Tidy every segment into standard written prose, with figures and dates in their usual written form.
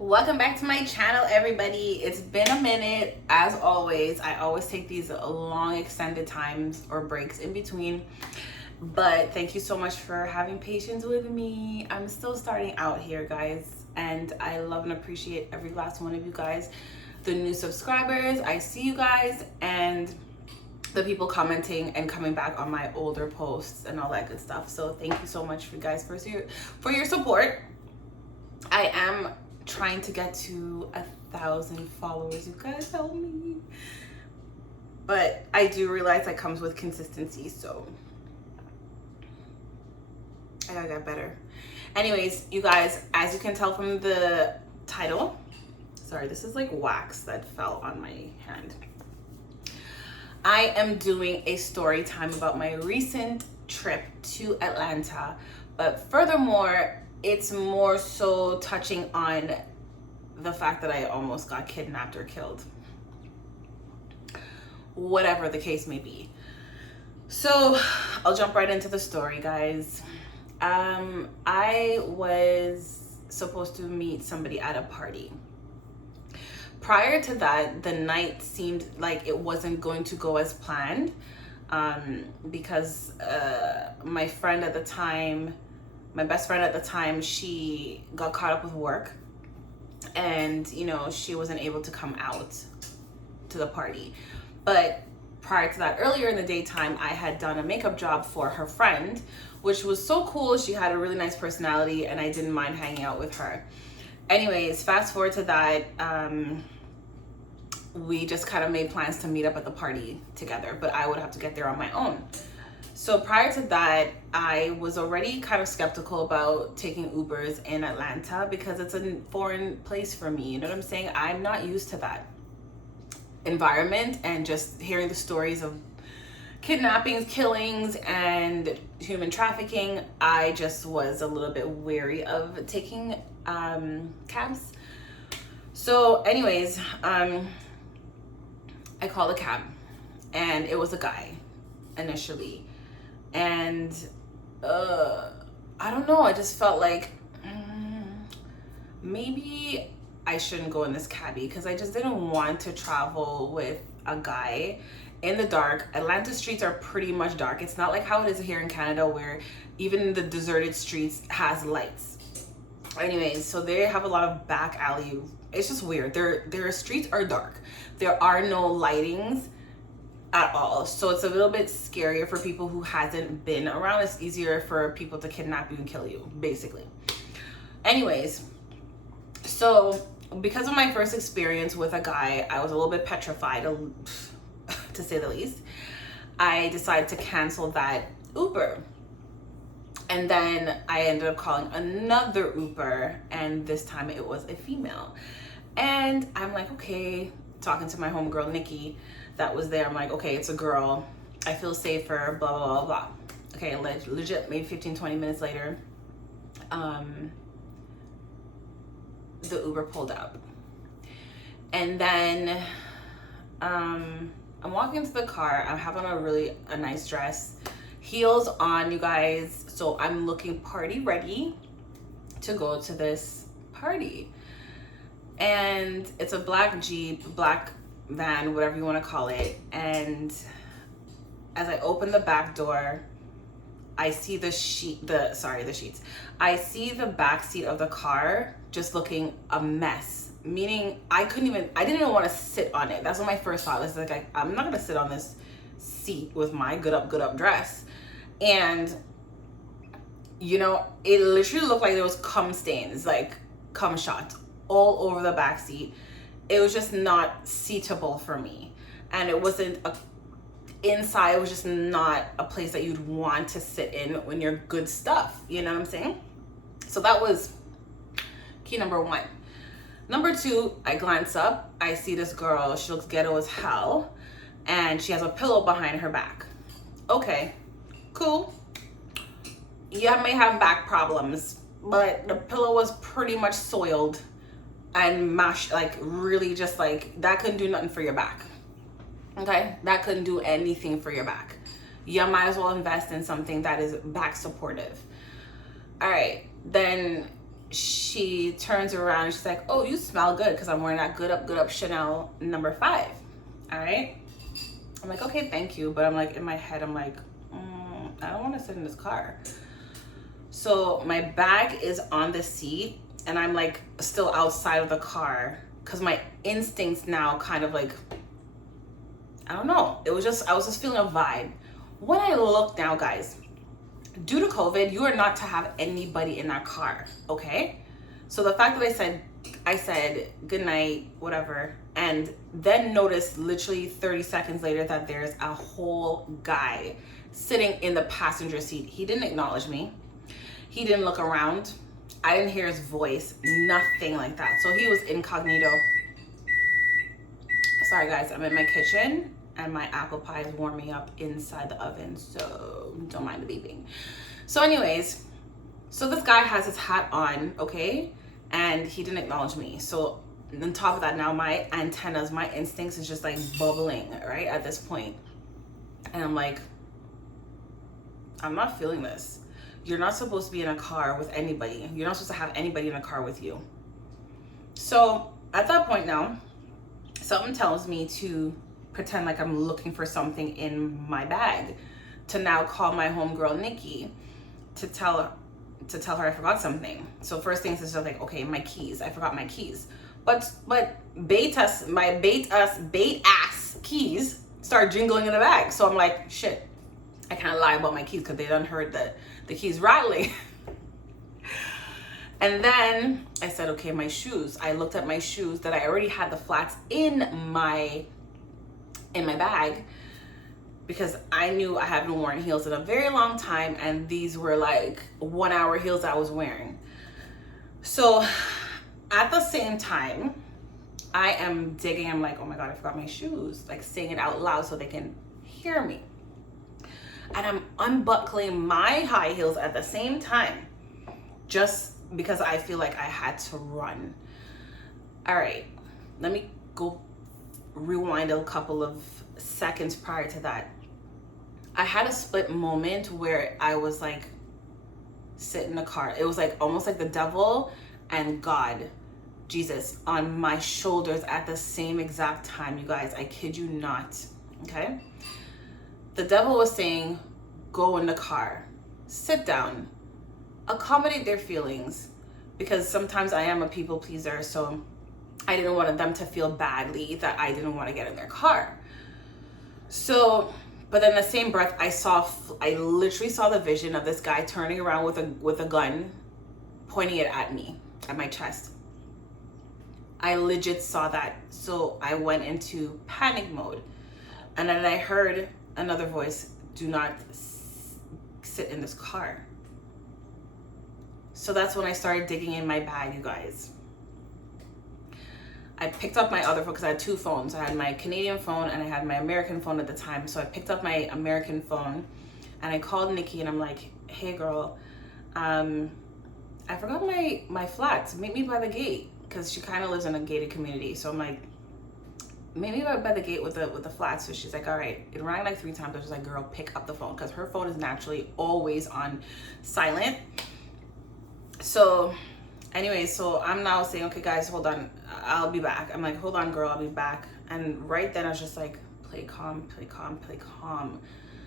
Welcome back to my channel, everybody. It's been a minute. As always, I always take these long extended times or breaks in between, but thank you so much for having patience with me. I'm still starting out here, guys, and I love and appreciate every last one of you guys. The new subscribers, I see you guys, and the people commenting and coming back on my older posts and all that good stuff. So thank you so much, for you guys, for your support. I am trying to get to 1,000 followers. You guys help me. But I do realize that comes with consistency, so I gotta get better. Anyways, you guys, as you can tell from the title, sorry, this is like wax that fell on my hand. I am doing a story time about my recent trip to Atlanta, but furthermore, it's more so touching on the fact that I almost got kidnapped or killed. Whatever the case may be. So I'll jump right into the story, guys. I was supposed to meet somebody at a party. Prior to that, the night seemed like it wasn't going to go as planned, because my best friend at the time, she got caught up with work, and she wasn't able to come out to the party. But prior to that, earlier in the daytime, I had done a makeup job for her friend, which was so cool. She had a really nice personality, and I didn't mind hanging out with her. Anyways, fast forward to that, we just kind of made plans to meet up at the party together, but I would have to get there on my own. So prior to that, I was already kind of skeptical about taking Ubers in Atlanta because it's a foreign place for me. You know what I'm saying? I'm not used to that environment, and just hearing the stories of kidnappings, killings, and human trafficking, I just was a little bit wary of taking cabs. So anyways, I called a cab, and it was a guy initially. And I don't know, I just felt like maybe I shouldn't go in this cabbie, because I just didn't want to travel with a guy in the dark. Atlanta streets are pretty much dark. It's not like how it is here in Canada, where even the deserted streets has lights. Anyways, so they have a lot of back alley. It's just weird. Their streets are dark. There are no lightings at all, so it's a little bit scarier for people who hasn't been around. It's easier for people to kidnap you and kill you, basically. Anyways, so because of my first experience with a guy, I was a little bit petrified, to say the least. I decided to cancel that Uber, and then I ended up calling another Uber, and this time it was a female. And I'm like, okay, talking to my homegirl Nikki that was there. I'm like, okay, it's a girl. I feel safer, blah, blah, blah, blah. Okay, legit, maybe 15-20 minutes later, the Uber pulled up. And then I'm walking into the car. I'm having a nice dress, heels on, you guys. So I'm looking party ready to go to this party. And it's a black Jeep, black van, whatever you want to call it. And as I open the back door, I see the sheets. I see the back seat of the car just looking a mess. Meaning I didn't even want to sit on it. That's what my first thought was. Like, I'm not gonna sit on this seat with my good up dress. And it literally looked like there was cum stains, like cum shots all over the back seat. It was just not seatable for me, and it wasn't inside. It was just not a place that you'd want to sit in when you're good stuff. You know what I'm saying? So that was key number one. Number two, I glance up. I see this girl. She looks ghetto as hell, and she has a pillow behind her back. Okay, cool. Yeah, I may have back problems, but the pillow was pretty much soiled and mashed, like really just like, that couldn't do nothing for your back. Okay, that couldn't do anything for your back. You might as well invest in something that is back supportive. All right, then she turns around and she's like, oh, you smell good, because I'm wearing that good up Chanel number 5. All right. I'm like, okay, thank you. But I'm like, in my head, I'm like, I don't want to sit in this car. So my bag is on the seat and I'm like still outside of the car, because my instincts now kind of like, I don't know. I was just feeling a vibe. When I look now, guys, due to COVID, you are not to have anybody in that car, okay? So the fact that I said good night, whatever, and then noticed literally 30 seconds later that there's a whole guy sitting in the passenger seat. He didn't acknowledge me. He didn't look around. I didn't hear his voice, nothing like that. So he was incognito. Sorry guys, I'm in my kitchen and my apple pie is warming up inside the oven, so don't mind the beeping. So anyways, so this guy has his hat on, okay? And he didn't acknowledge me. So on top of that, now my antennas, my instincts is just like bubbling, right, at this point. And I'm like, I'm not feeling this. You're not supposed to be in a car with anybody. You're not supposed to have anybody in a car with you. So at that point now, something tells me to pretend like I'm looking for something in my bag, to now call my homegirl Nikki to tell her I forgot something. So first things is just like, okay, my keys. I forgot my keys. But bait ass keys start jingling in the bag. So I'm like, shit, I can't lie about my keys, because they done heard the keys rattling. And then I said, okay, my shoes. I looked at my shoes that I already had the flats in my bag, because I knew I haven't worn heels in a very long time, and these were like 1 hour heels I was wearing. So at the same time, I am digging. I'm like, oh my God, I forgot my shoes, like saying it out loud so they can hear me. And I'm unbuckling my high heels at the same time, just because I feel like I had to run. All right, let me go rewind a couple of seconds prior to that. I had a split moment where I was like, sit in the car. It was like almost like the devil and God, Jesus, on my shoulders at the same exact time, you guys. I kid you not, okay? The devil was saying, go in the car, sit down, accommodate their feelings, because sometimes I am a people pleaser, so I didn't want them to feel badly that I didn't want to get in their car. So, but in the same breath, I literally saw the vision of this guy turning around with a gun, pointing it at me, at my chest. I legit saw that. So I went into panic mode. And then I heard another voice, do not sit in this car. So that's when I started digging in my bag, you guys. I picked up my other phone, because I had 2 phones. I had my Canadian phone and I had my American phone at the time. So I picked up my American phone and I called Nikki and I'm like, hey girl, I forgot my flats. Meet me by the gate, because she kind of lives in a gated community. So I'm like, meet me by the gate with the flats. So she's like, all right. It rang like 3 times. I was like, girl, pick up the phone, because her phone is naturally always on silent. So anyways, so I'm now saying, okay guys, hold on, I'll be back. I'm like, hold on girl, I'll be back. And right then I was just like, play calm, play calm, play calm.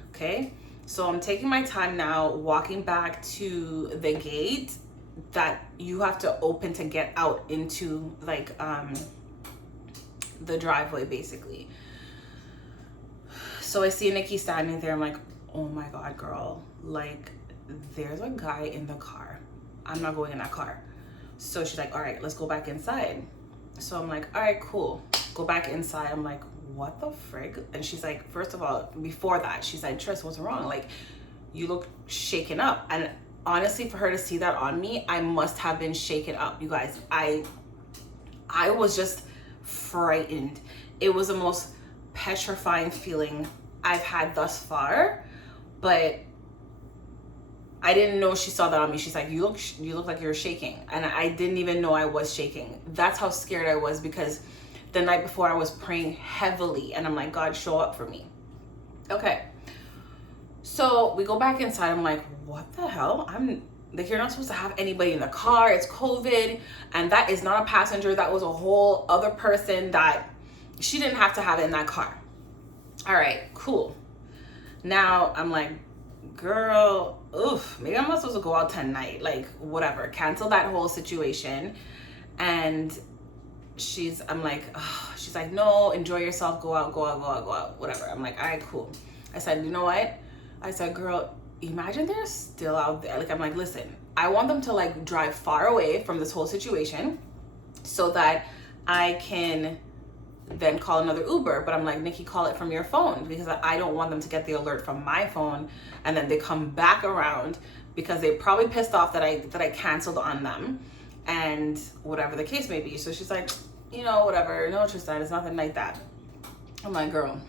Okay, so I'm taking my time now, walking back to the gate that you have to open to get out into like the driveway basically. So I see Nikki standing there. I'm like, oh my God, girl, like there's a guy in the car. I'm not going in that car. So she's like, all right, let's go back inside. So I'm like, all right, cool. Go back inside. I'm like, what the frig? And she's like, first of all, before that, she's like, Tris, what's wrong? Like, you look shaken up. And honestly, for her to see that on me, I must have been shaken up, you guys. I was just frightened. It was the most petrifying feeling I've had thus far, but I didn't know she saw that on me. She's like, you look like you're shaking. And I didn't even know I was shaking. That's how scared I was, because the night before I was praying heavily and I'm like, God, show up for me. Okay. So we go back inside. I'm like, what the hell? Like, you're not supposed to have anybody in the car. It's COVID. And that is not a passenger. That was a whole other person that she didn't have to have it in that car. All right, cool. Now I'm like, girl, oof, maybe I'm not supposed to go out tonight. Like, whatever. Cancel that whole situation. And I'm like, oh, she's like, no, enjoy yourself. Go out, whatever. I'm like, all right, cool. I said, you know what? I said, girl, imagine they're still out there. Like, I'm like, listen, I want them to like drive far away from this whole situation so that I can then call another Uber. But I'm like, Nikki, call it from your phone, because I don't want them to get the alert from my phone and then they come back around because they probably pissed off that I canceled on them and whatever the case may be. So she's like, you know, whatever, no, Tristan, it's nothing like that. I'm like, girl,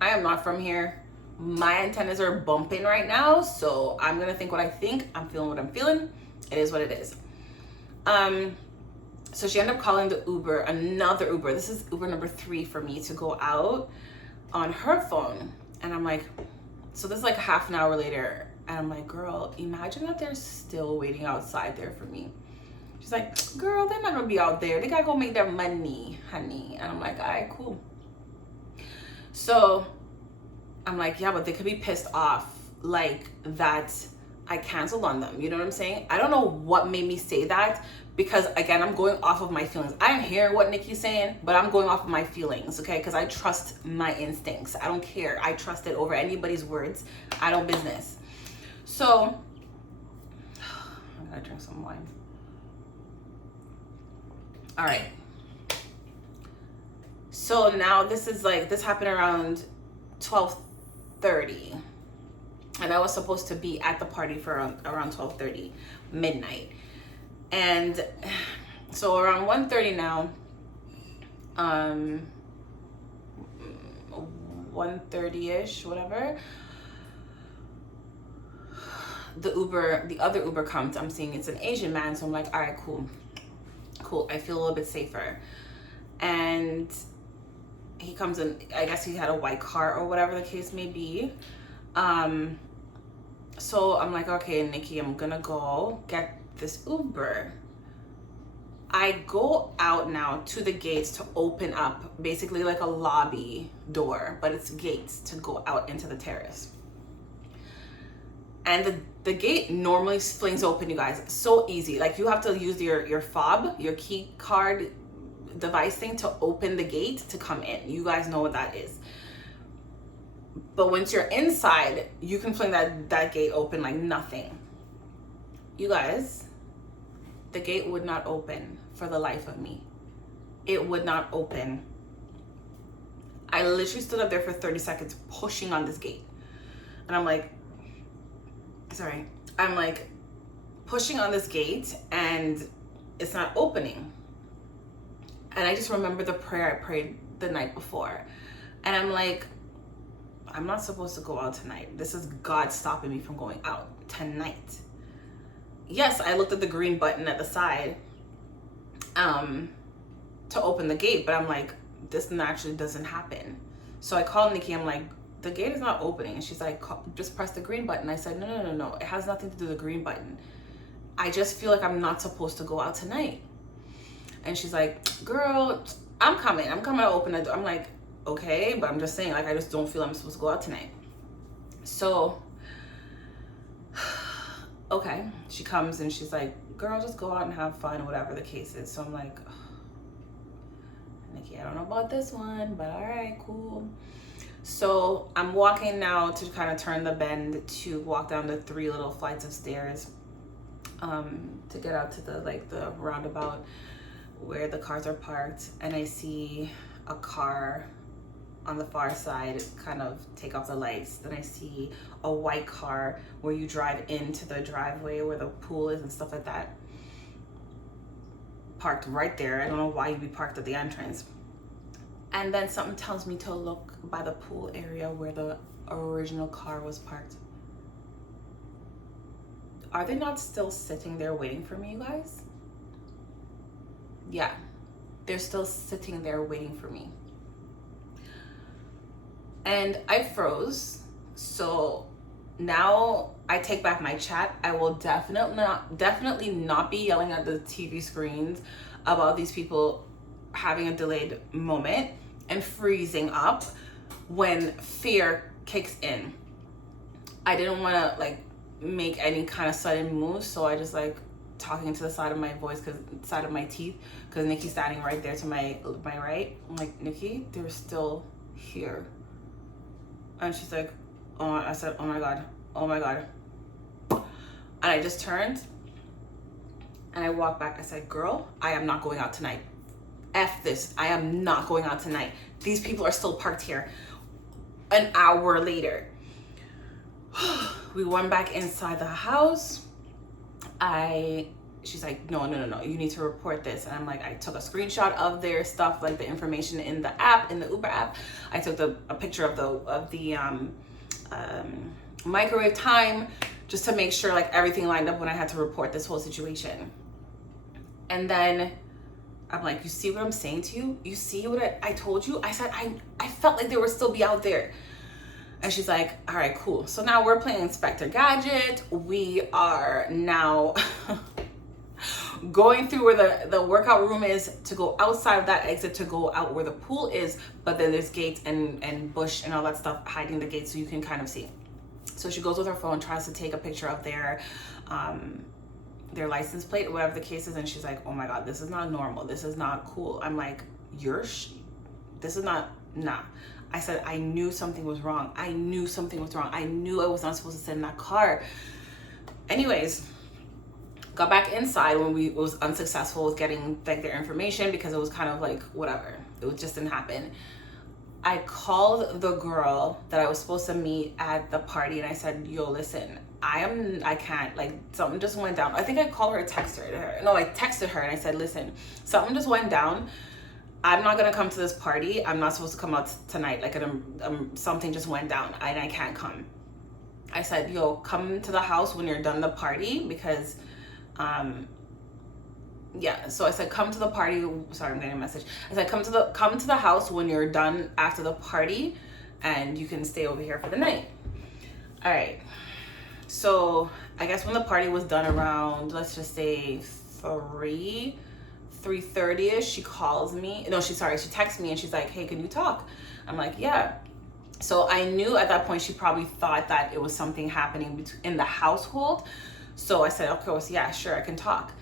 I am not from here. My antennas are bumping right now, so I'm gonna think what I think. I'm feeling what I'm feeling. It is what it is. So she ended up calling the Uber, another Uber. This is Uber number 3 for me to go out on her phone. And I'm like, so this is like half an hour later. And I'm like, girl, imagine that they're still waiting outside there for me. She's like, girl, they're not gonna be out there. They gotta go make their money, honey. And I'm like, all right, cool. So I'm like, yeah, but they could be pissed off like that I canceled on them. You know what I'm saying? I don't know what made me say that, because again, I'm going off of my feelings. I'm hearing what Nikki's saying, but I'm going off of my feelings, okay? Because I trust my instincts. I don't care. I trust it over anybody's words. I don't business. So I'm gonna drink some wine. All right. So now this happened around 12:30. And I was supposed to be at the party for around 12:30, midnight. And so around 1:30 now, 1:30-ish, whatever, the other Uber comes. I'm seeing it's an Asian man, so I'm like, all right, cool. I feel a little bit safer. And he comes in, I guess he had a white car or whatever the case may be. So I'm like, okay, Nikki, I'm gonna go get this Uber. I go out now to the gates to open up basically like a lobby door, but it's gates to go out into the terrace. And the gate normally flings open, you guys. So easy. Like, you have to use your fob, your key card device thing to open the gate to come in. You guys know what that is. But once you're inside, you can fling that gate open like nothing. You guys, the gate would not open for the life of me. It would not open. I literally stood up there for 30 seconds pushing on this gate. And I'm like pushing on this gate and it's not opening. And I just remember the prayer I prayed the night before. And I'm like, I'm not supposed to go out tonight. This is God stopping me from going out tonight. Yes, I looked at the green button at the side to open the gate, but I'm like, this naturally doesn't happen. So I called Nikki. I'm like, the gate is not opening. And she's like, just press the green button. I said, no. It has nothing to do with the green button. I just feel like I'm not supposed to go out tonight. And she's like, girl, I'm coming to open the door. I'm like, okay, but I'm just saying, like, I just don't feel I'm supposed to go out tonight. So, okay, she comes and she's like, girl, just go out and have fun, whatever the case is. So I'm like, oh, Nikki, I don't know about this one, but all right, cool. So I'm walking now to kind of turn the bend to walk down the 3 little flights of stairs to get out to the roundabout where the cars are parked. And I see a car on the far side kind of take off the lights. Then I see a white car where you drive into the driveway where the pool is and stuff like that, parked right there. I don't know why you'd be parked at the entrance. And then something tells me to look by the pool area where the original car was parked. Are they not still sitting there waiting for me, you guys? Yeah, they're still sitting there waiting for me. And I froze. So now I take back my chat. I will definitely not be yelling at the TV screens about these people having a delayed moment and freezing up when fear kicks in. I didn't want to like make any kind of sudden moves, so I just like talking to the side of my voice, because side of my teeth, because Nikki's standing right there to my right. I'm like, Nikki, they're still here. And she's like, oh, I said, oh my God. And I just turned and I walked back. I said, girl, I am not going out tonight. F this. I am not going out tonight. These people are still parked here. An hour later, we went back inside the house. She's like, no, you need to report this. And I'm like, I took a screenshot of their stuff, like the information in the app, in the Uber app. I took a picture of the microwave time, just to make sure like everything lined up when I had to report this whole situation. And then I'm like, you see what I'm saying to you? You see what I told you? I said, I felt like they would still be out there. And she's like, all right, cool. So now we're playing Inspector Gadget. We are now going through where the workout room is, to go outside of that exit to go out where the pool is. But then there's gates and bush and all that stuff hiding the gates, so you can kind of see. So she goes with her phone, tries to take a picture of their license plate, whatever the case is. And she's like, oh my God, this is not normal. This is not cool. I'm like, this is not, nah. I said, I knew something was wrong. I knew I was not supposed to sit in that car. Anyways, got back inside when we was unsuccessful with getting like their information, because it was kind of like whatever. It just didn't happen. I called the girl that I was supposed to meet at the party, and I said, yo, listen, I can't, like, something just went down. I think I called her or texted her. No, I texted her and I said, listen, something just went down. I'm not gonna come to this party. I'm not supposed to come out tonight. Like, something just went down and I can't come. I said, yo, come to the house when you're done the party, because, yeah. So I said, come to the party. Sorry, I'm getting a message. I said, come to the house when you're done after the party, and you can stay over here for the night. All right. So I guess when the party was done around, let's just say 3:30ish, she calls me. No, she texts me and she's like, hey, can you talk? I'm like, yeah. So I knew at that point she probably thought that it was something happening in the household. So I said, of course, yeah, sure, I can talk.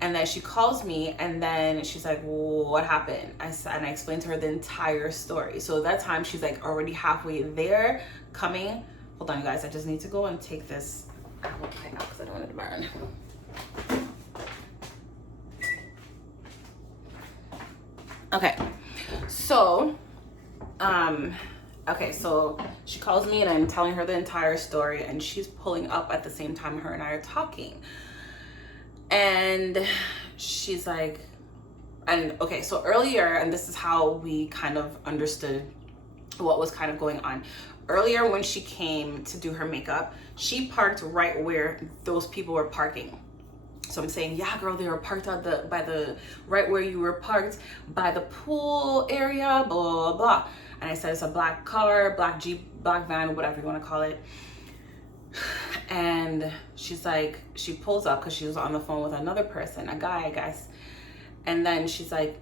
And then she calls me and then she's like, well, what happened? I explained to her the entire story. So at that time, she's like already halfway there, coming. Hold on, you guys, I just need to go and take this apple pie out because I don't want it to burn. Okay, so, so she calls me and I'm telling her the entire story, and she's pulling up at the same time her and I are talking. And she's like, so earlier, and this is how we kind of understood what was kind of going on. Earlier, when she came to do her makeup, she parked right where those people were parking. So I'm saying, yeah, girl, they were parked right where you were parked, by the pool area, blah, blah, blah. And I said, it's a black car, black Jeep, black van, whatever you want to call it. And she's like, she pulls up because she was on the phone with another person, a guy, I guess. And then she's like,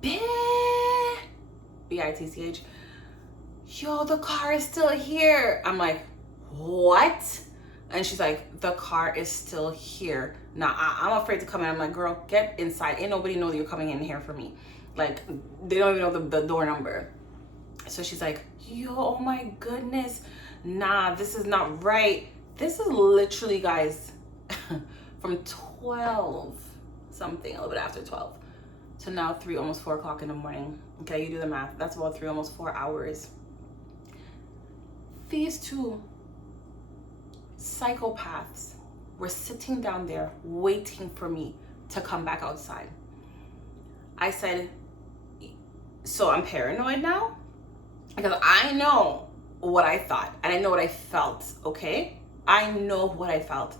B-I-T-C-H, yo, the car is still here. I'm like, what? And she's like, the car is still here. Now, I'm afraid to come in. I'm like, girl, get inside. Ain't nobody know that you're coming in here for me. Like, they don't even know the door number. So she's like, yo, oh my goodness. Nah, this is not right. This is literally, guys, from 12 something, a little bit after 12, to now 3, almost 4 o'clock in the morning. Okay, you do the math. That's about 3, almost 4 hours. These two psychopaths were sitting down there waiting for me to come back outside. I said, so I'm paranoid now? Because I know what I thought and I know what I felt, okay? I know what I felt.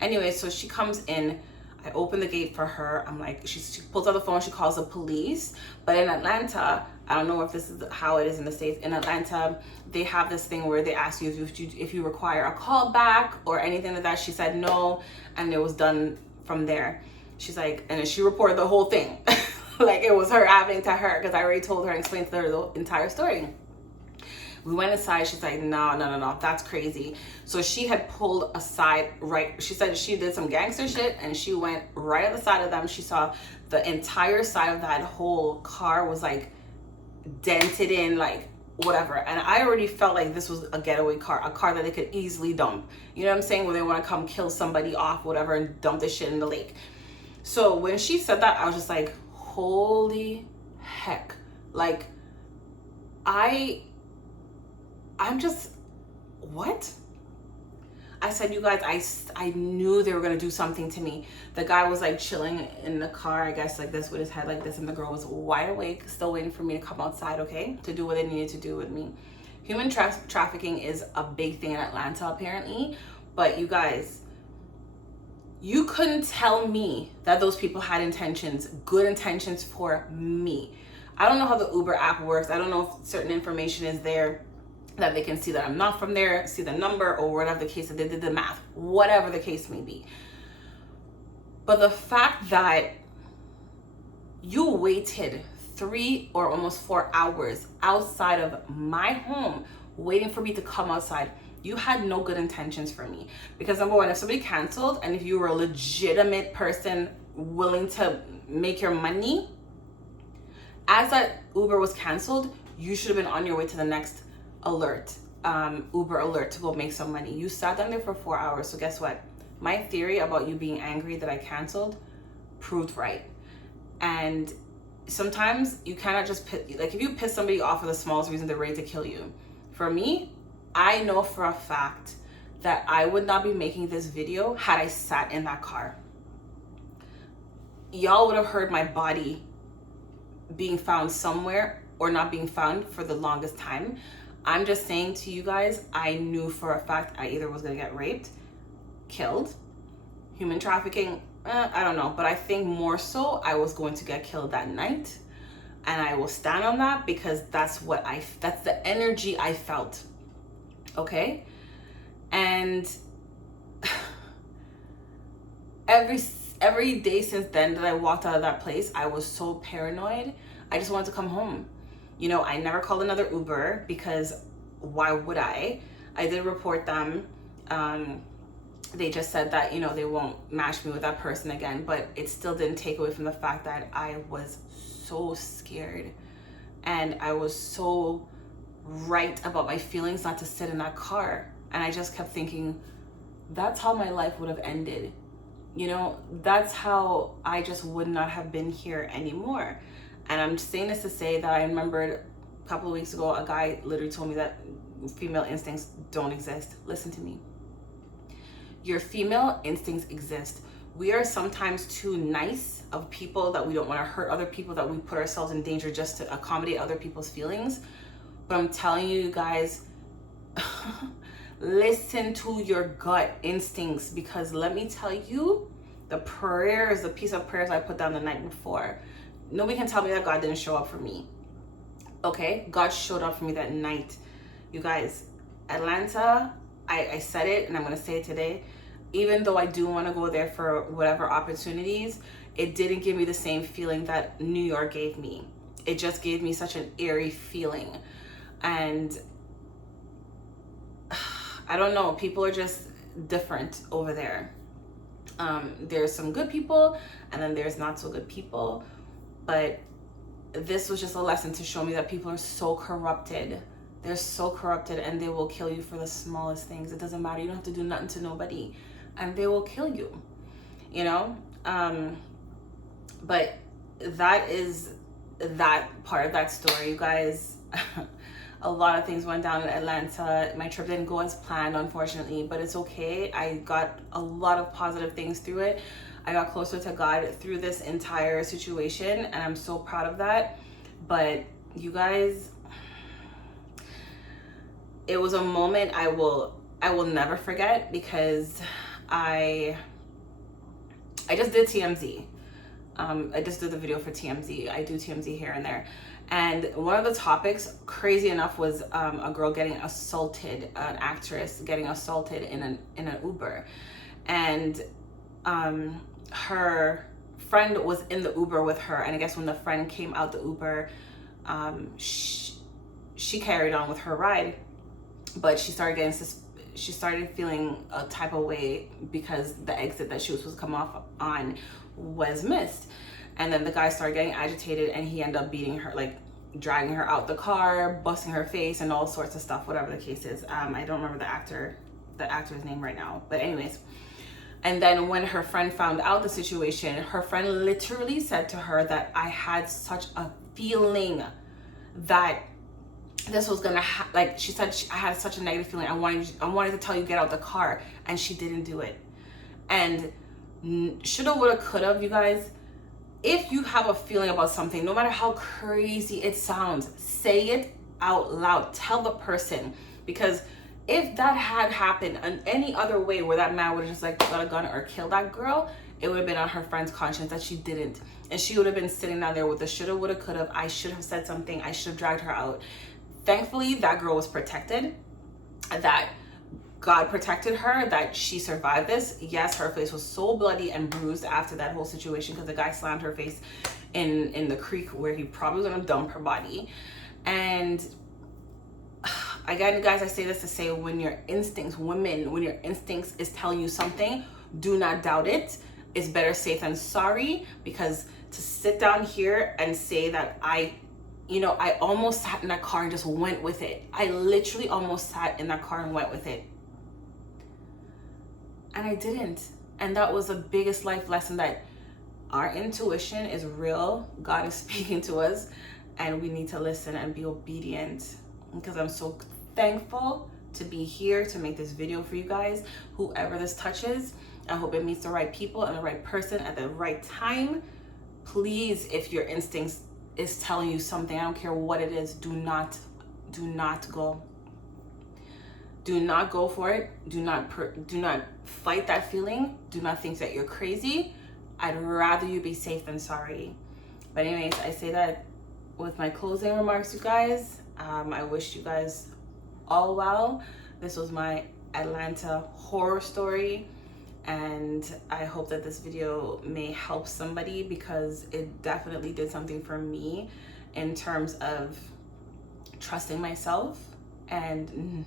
Anyway, so she comes in. I open the gate for her. I'm like, she pulls out the phone, she calls the police. But in Atlanta, I don't know if this is how it is in the States. In Atlanta, they have this thing where they ask you if you require a call back or anything like that. She said no, and it was done from there. She's like, and then she reported the whole thing. Like it was her happening to her, because I already told her and explained to her the entire story. We went inside. She's like, no, that's crazy. So she had pulled aside, right? She said she did some gangster shit, and she went right at the side of them. She saw the entire side of that whole car was like dented in, like whatever. And I already felt like this was a getaway car, a car that they could easily dump. You know what I'm saying? Where they want to come kill somebody off, whatever, and dump this shit in the lake. So when she said that, I was just like, holy heck. Like, I'm just, what? I said, you guys, I knew they were going to do something to me. The guy was like chilling in the car, I guess like this, with his head like this. And the girl was wide awake, still waiting for me to come outside, okay? To do what they needed to do with me. Human trafficking is a big thing in Atlanta, apparently. But you guys, you couldn't tell me that those people had intentions, good intentions for me. I don't know how the Uber app works. I don't know if certain information is there that they can see that I'm not from there, see the number, or whatever the case, that they did the math, whatever the case may be. But the fact that you waited 3 or almost 4 hours outside of my home, waiting for me to come outside, you had no good intentions for me. Because number one, if somebody canceled, and if you were a legitimate person willing to make your money, as that Uber was canceled, you should have been on your way to the next Uber alert, to go make some money. You sat down there for 4 hours. So guess what? My theory about you being angry that I canceled proved right. And sometimes you cannot just if you piss somebody off for the smallest reason, they're ready to kill you. For me, I know for a fact that I would not be making this video had I sat in that car. Y'all would have heard my body being found somewhere or not being found for the longest time. I'm just saying to you guys, I knew for a fact I either was gonna get raped, killed, human trafficking, I don't know, but I think more so I was going to get killed that night. And I will stand on that, because that's the energy I felt. Okay? And every day since then that I walked out of that place, I was so paranoid. I just wanted to come home. You know, I never called another Uber, because why would I? I did report them. They just said that, you know, they won't match me with that person again, but it still didn't take away from the fact that I was so scared. And I was so right about my feelings not to sit in that car. And I just kept thinking, that's how my life would have ended. You know, that's how I just would not have been here anymore. And I'm saying this to say that I remembered a couple of weeks ago, a guy literally told me that female instincts don't exist. Listen to me. Your female instincts exist. We are sometimes too nice of people, that we don't want to hurt other people, that we put ourselves in danger just to accommodate other people's feelings. But I'm telling you guys, listen to your gut instincts, because let me tell you, the piece of prayers I put down the night before, nobody can tell me that God didn't show up for me. Okay? God showed up for me that night. You guys, Atlanta, I said it, and I'm going to say it today. Even though I do want to go there for whatever opportunities, it didn't give me the same feeling that New York gave me. It just gave me such an eerie feeling. And I don't know, people are just different over there. There's some good people, and then there's not so good people. But this was just a lesson to show me that people are so corrupted. They're so corrupted, and they will kill you for the smallest things. It doesn't matter. You don't have to do nothing to nobody, and they will kill you, you know? But that is that part of that story, you guys. A lot of things went down in Atlanta. My trip didn't go as planned, unfortunately, but it's okay. I got a lot of positive things through it. I got closer to God through this entire situation, and I'm so proud of that. But you guys, it was a moment I will never forget, because I I just did TMZ. I just did the video for TMZ. I do TMZ here and there. And one of the topics, crazy enough, was a girl getting assaulted, an actress getting assaulted in an Uber. And her friend was in the Uber with her. And I guess when the friend came out the Uber, she carried on with her ride. But she started feeling a type of way because the exit that she was supposed to come off on was missed. And then the guy started getting agitated, and he ended up beating her, like dragging her out the car, busting her face, and all sorts of stuff, whatever the case is. I don't remember the actor's name right now, but anyways. And then when her friend found out the situation, her friend literally said to her that I had such a feeling that this was gonna like, she said I had such a negative feeling. I wanted to tell you, get out the car, and she didn't do it. And shoulda, woulda, coulda, you guys. If you have a feeling about something, no matter how crazy it sounds, say it out loud. Tell the person, because if that had happened in any other way where that man would have just like got a gun or killed that girl, it would have been on her friend's conscience that she didn't. And she would have been sitting down there with the shoulda, woulda, coulda. I should have said something. I should have dragged her out. Thankfully, that girl was protected. That God protected her, that she survived this. Yes, her face was so bloody and bruised after that whole situation because the guy slammed her face in the creek where he probably was gonna dump her body. And again, guys, I say this to say, when your instincts, women, when your instincts is telling you something, do not doubt it. It's better safe than sorry, because to sit down here and say that I almost sat in that car and just went with it. I literally almost sat in that car and went with it. And I didn't. And that was the biggest life lesson, that our intuition is real. God is speaking to us, and we need to listen and be obedient. Because I'm so thankful to be here to make this video for you guys. Whoever this touches, I hope it meets the right people and the right person at the right time. Please, if your instincts is telling you something, I don't care what it is, do not go. Do not go for it. Do not fight that feeling. Do not think that you're crazy. I'd rather you be safe than sorry. But anyways, I say that with my closing remarks, you guys. I wish you guys all well. This was my Atlanta horror story, and I hope that this video may help somebody, because it definitely did something for me in terms of trusting myself. And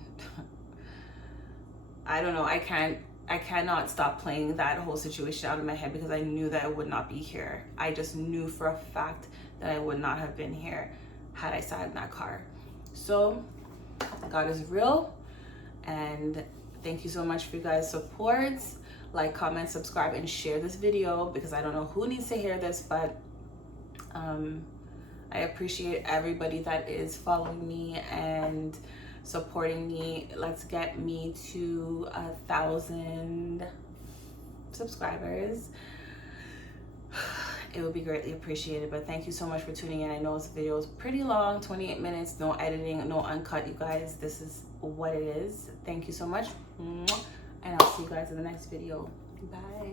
I don't know, I cannot stop playing that whole situation out of my head, because I knew that I would not be here. I just knew for a fact that I would not have been here had I sat in that car. So God is real, and thank you so much for you guys' support. Like, comment, subscribe, and share this video, because I don't know who needs to hear this, but I appreciate everybody that is following me and supporting me. Let's get me to 1,000 subscribers. It would be greatly appreciated. But thank you so much for tuning in. I know this video is pretty long, 28 minutes, no editing, no uncut, you guys. This is what it is. Thank you so much, and I'll see you guys in the next video. Bye.